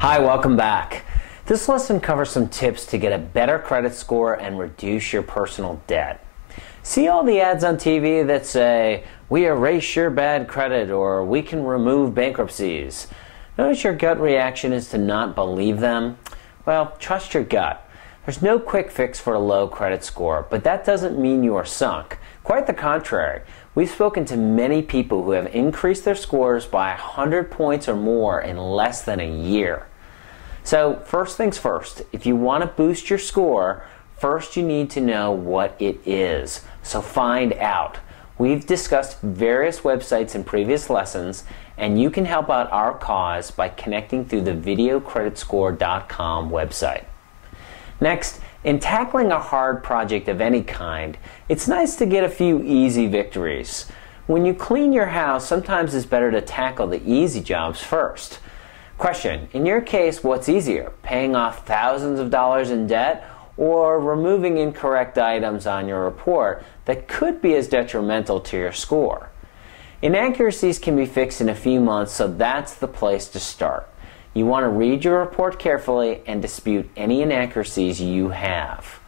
Hi, welcome back. This lesson covers some tips to get a better credit score and reduce your personal debt. See all the ads on TV that say, "We erase your bad credit," or "We can remove bankruptcies." Notice your gut reaction is to not believe them? Well, trust your gut. There's no quick fix for a low credit score, but that doesn't mean you are sunk. Quite the contrary. We've spoken to many people who have increased their scores by 100 points or more in less than a year. So first things first, if you want to boost your score, first you need to know what it is. So find out. We've discussed various websites in previous lessons, and you can help out our cause by connecting through the videocreditscore.com website. Next, in tackling a hard project of any kind, it's nice to get a few easy victories. When you clean your house, sometimes it's better to tackle the easy jobs first. Question, in your case, what's easier, paying off thousands of dollars in debt or removing incorrect items on your report that could be as detrimental to your score? Inaccuracies can be fixed in a few months, so that's the place to start. You want to read your report carefully and dispute any inaccuracies you have.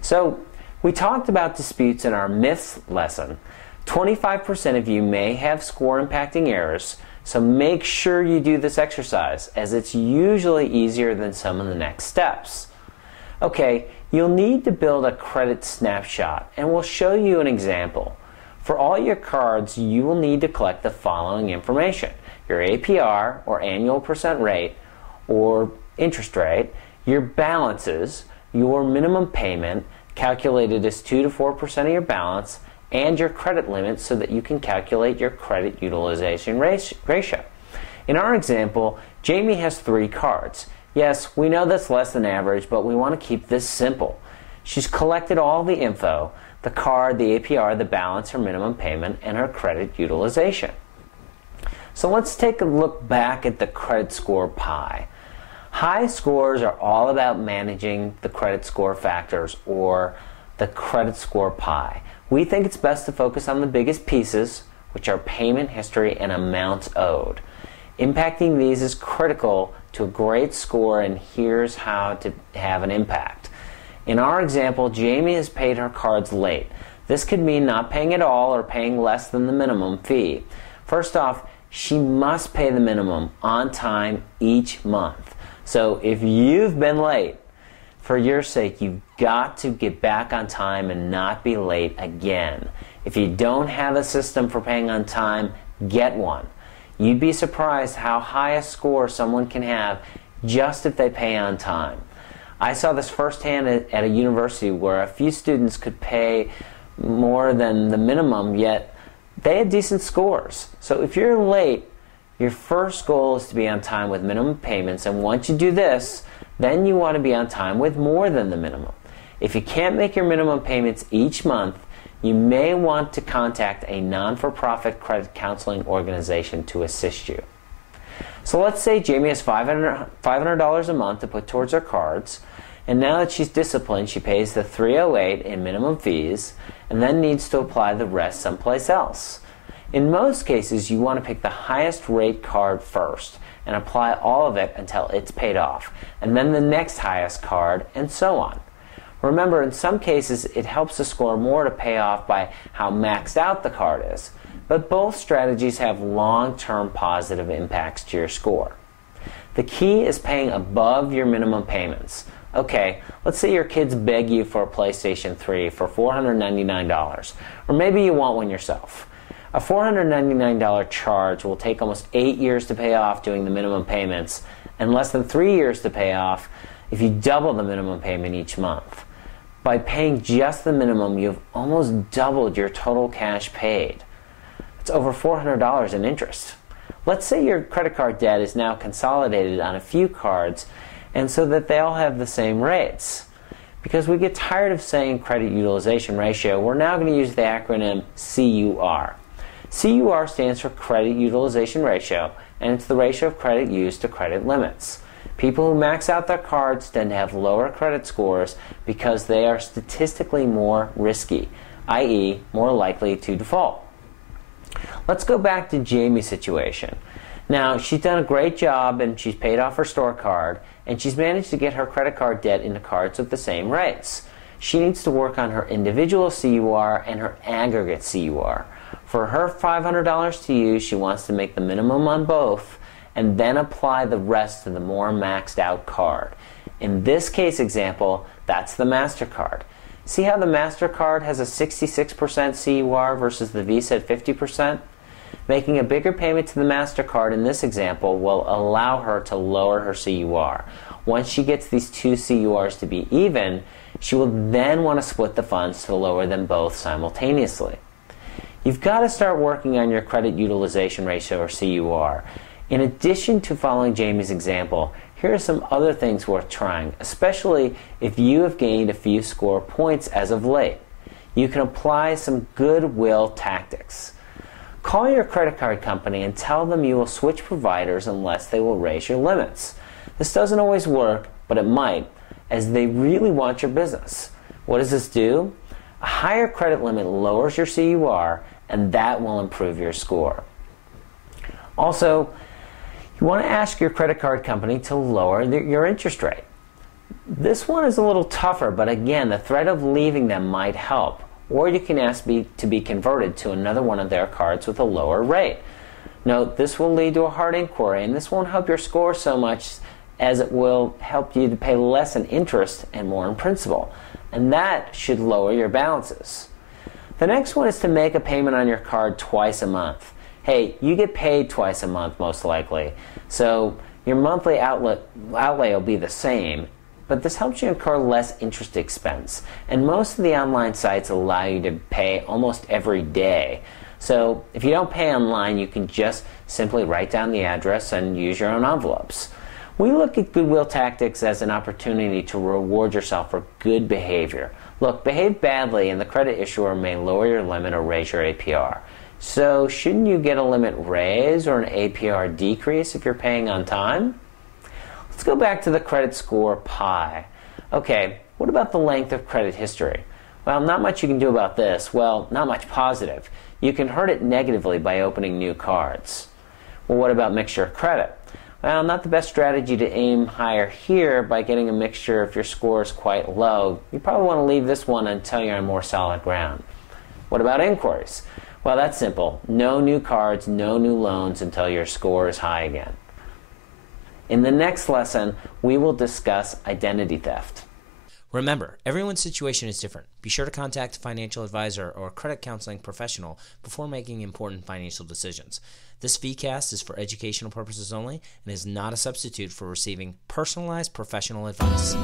So, we talked about disputes in our myths lesson. 25% of you may have score-impacting errors, so make sure you do this exercise, as it's usually easier than some of the next steps. Okay, you'll need to build a credit snapshot, and we'll show you an example. For all your cards, you will need to collect the following information: your APR, or annual percent rate, or interest rate, your balances, your minimum payment, calculated as 2 to 4% of your balance, and your credit limit so that you can calculate your credit utilization ratio. In our example, Jamie has 3 cards. Yes, we know that's less than average, but we want to keep this simple. She's collected all the info: the card, the APR, the balance, her minimum payment, and her credit utilization. So let's take a look back at the credit score pie. High scores are all about managing the credit score factors, or the credit score pie. We think it's best to focus on the biggest pieces, which are payment history and amounts owed. Impacting these is critical to a great score, and here's how to have an impact. In our example, Jamie has paid her cards late. This could mean not paying at all or paying less than the minimum fee. First off, she must pay the minimum on time each month. So if you've been late, for your sake, you've got to get back on time and not be late again. If you don't have a system for paying on time, get one. You'd be surprised how high a score someone can have just if they pay on time. I saw this firsthand at a university where a few students could pay more than the minimum, yet they had decent scores. So if you're late, your first goal is to be on time with minimum payments, and once you do this, then you want to be on time with more than the minimum. If you can't make your minimum payments each month, you may want to contact a non-for-profit credit counseling organization to assist you. So let's say Jamie has $500 a month to put towards her cards, and now that she's disciplined, she pays the $308 in minimum fees and then needs to apply the rest someplace else. In most cases, you want to pick the highest rate card first and apply all of it until it's paid off, and then the next highest card, and so on. Remember, in some cases, it helps to score more to pay off by how maxed out the card is, but both strategies have long-term positive impacts to your score. The key is paying above your minimum payments. Okay, let's say your kids beg you for a PlayStation 3 for $499, or maybe you want one yourself. A $499 charge will take almost 8 years to pay off doing the minimum payments, and less than 3 years to pay off if you double the minimum payment each month. By paying just the minimum, you've almost doubled your total cash paid. It's over $400 in interest. Let's say your credit card debt is now consolidated on a few cards, and so that they all have the same rates. Because we get tired of saying credit utilization ratio, we're now going to use the acronym CUR. CUR stands for Credit Utilization Ratio, and it's the ratio of credit used to credit limits. People who max out their cards tend to have lower credit scores because they are statistically more risky, i.e., more likely to default. Let's go back to Jamie's situation. Now, she's done a great job and she's paid off her store card, and she's managed to get her credit card debt into cards with the same rates. She needs to work on her individual CUR and her aggregate CUR. For her $500 to use, she wants to make the minimum on both and then apply the rest to the more maxed out card. In this case example, that's the MasterCard. See how the MasterCard has a 66% CUR versus the Visa at 50%? Making a bigger payment to the MasterCard in this example will allow her to lower her CUR. Once she gets these two CURs to be even, she will then want to split the funds to lower them both simultaneously. You've got to start working on your credit utilization ratio, or CUR. In addition to following Jamie's example, here are some other things worth trying, especially if you have gained a few score points as of late. You can apply some goodwill tactics. Call your credit card company and tell them you will switch providers unless they will raise your limits. This doesn't always work, but it might, as they really want your business. What does this do? A higher credit limit lowers your CUR, and that will improve your score. Also, you want to ask your credit card company to lower your interest rate. This one is a little tougher, but again, the threat of leaving them might help. Or you can ask to be converted to another one of their cards with a lower rate. Note, this will lead to a hard inquiry, and this won't help your score so much as it will help you to pay less in interest and more in principal. And that should lower your balances. The next one is to make a payment on your card twice a month. Hey, you get paid twice a month most likely, so your monthly outlay will be the same, but this helps you incur less interest expense. And most of the online sites allow you to pay almost every day. So if you don't pay online, you can just simply write down the address and use your own envelopes. We look at goodwill tactics as an opportunity to reward yourself for good behavior. Look, behave badly and the credit issuer may lower your limit or raise your APR. So shouldn't you get a limit raise or an APR decrease if you're paying on time? Let's go back to the credit score pie. Okay, what about the length of credit history? Well, not much you can do about this. Well, not much positive. You can hurt it negatively by opening new cards. Well, what about mixture of credit? Well, not the best strategy to aim higher here by getting a mixture if your score is quite low. You probably want to leave this one until you're on more solid ground. What about inquiries? Well, that's simple. No new cards, no new loans until your score is high again. In the next lesson, we will discuss identity theft. Remember, everyone's situation is different. Be sure to contact a financial advisor or a credit counseling professional before making important financial decisions. This VCast is for educational purposes only and is not a substitute for receiving personalized professional advice.